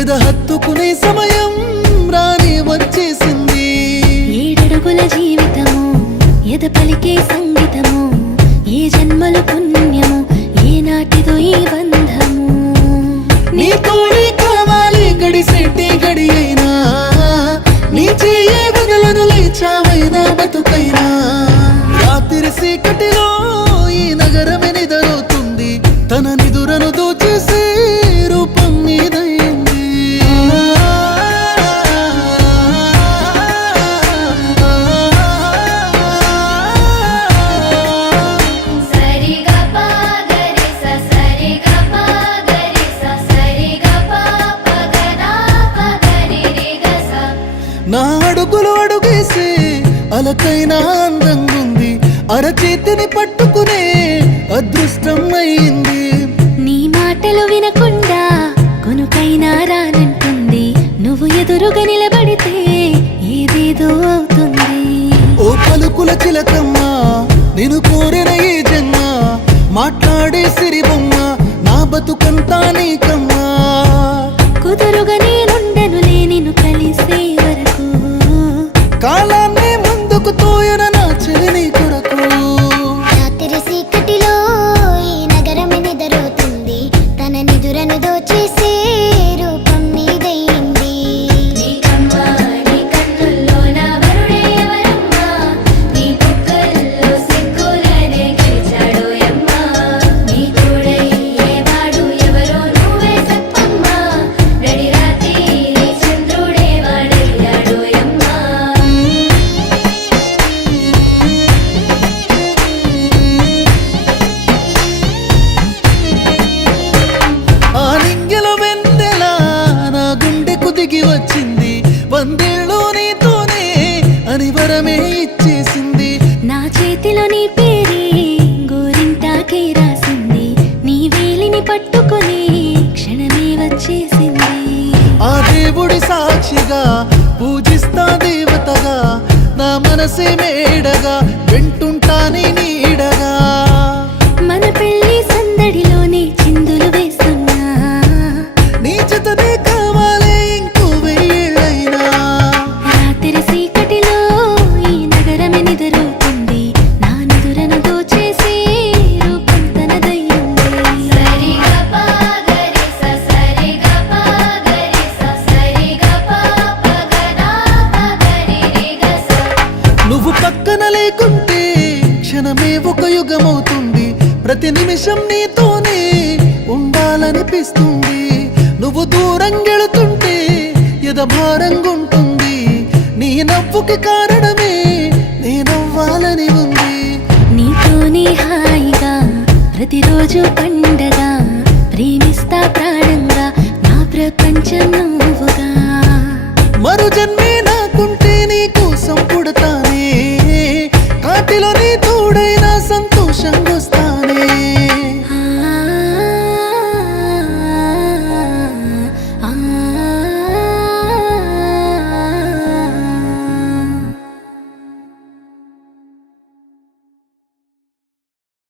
ఎద హత్తుకునే సమయం రాని వచ్చేసింది. ఏడడుగుల జీవితము ఎద పలికే సంగీతము, ఏ జన్మల పుణ్యము ఏనాటిదో ఈ బంధము. నీ తోడే కావాలి గడిసేటి గడి అయినా, నీ చేయే వదలను లేచావైనా బతుకైనా. రాత్రి చీకటిలో ఈ నగరమే నిద్రపోతుంది, తన నిదురను దోచేసే రూపం నీదైంది. నా అడుగులు అడుగేసి అలకైనా అందంగుంది, అరచేతిని పట్టుకునే అదృష్టం అయింది. నీ మాటలు వినకుండా కొనుకైనా రానంటుంది, నువ్వు ఎదురుగా నిలబడితే ఏదేదో అవుతుంది. ఓ పలుకుల చిలకమ్మ నేను కోరిన ఈ జన్మ, మాట్లాడే సిరిబొమ్మ నా బతుకంతా నీకమ్మా. కుదురుగా నేనుండనులే నిన్ను కలిసే వరకు, కాలాన్ని ముందుకు తోయన నా చెలిని కొరకు. రాత్రి చీకటిలో ఈ నగరం నిద్రపోతుంది, తన నిదురను దోచేసే రూపం నీదైంది. వచ్చింది వందేళ్ళు నీతోనే అని వరమే ఇచ్చేసింది. నా చేతిలో నీ పేరే గోరింటాకే రాసింది, నీ వేలిని పట్టుకొని క్షణమే వచ్చేసింది. ఆ దేవుడి సాక్షిగా పూజిస్తా దేవతగా, నా మనసే మేడగా వింటుంటాని నీడగా. మన పెళ్లి సందడిలోనే చిందులు వేస్తున్నా, నీ జతనే పక్కన లేకుంటే క్షణమే ఒక యుగమవుతుంది. ప్రతి నిమిషం నీతోనే ఉండాలనిపిస్తుంది. నువ్వు దూరం గెళుతుంటే ఎదభారంగుంటుంది. నీ నవ్వుకి కారణమే నేనవ్వాలని ఉంది. నీతోనే హాయిగా ప్రతిరోజు పండగ, ప్రేమిస్తా ప్రాణంగా నా ప్రపంచం.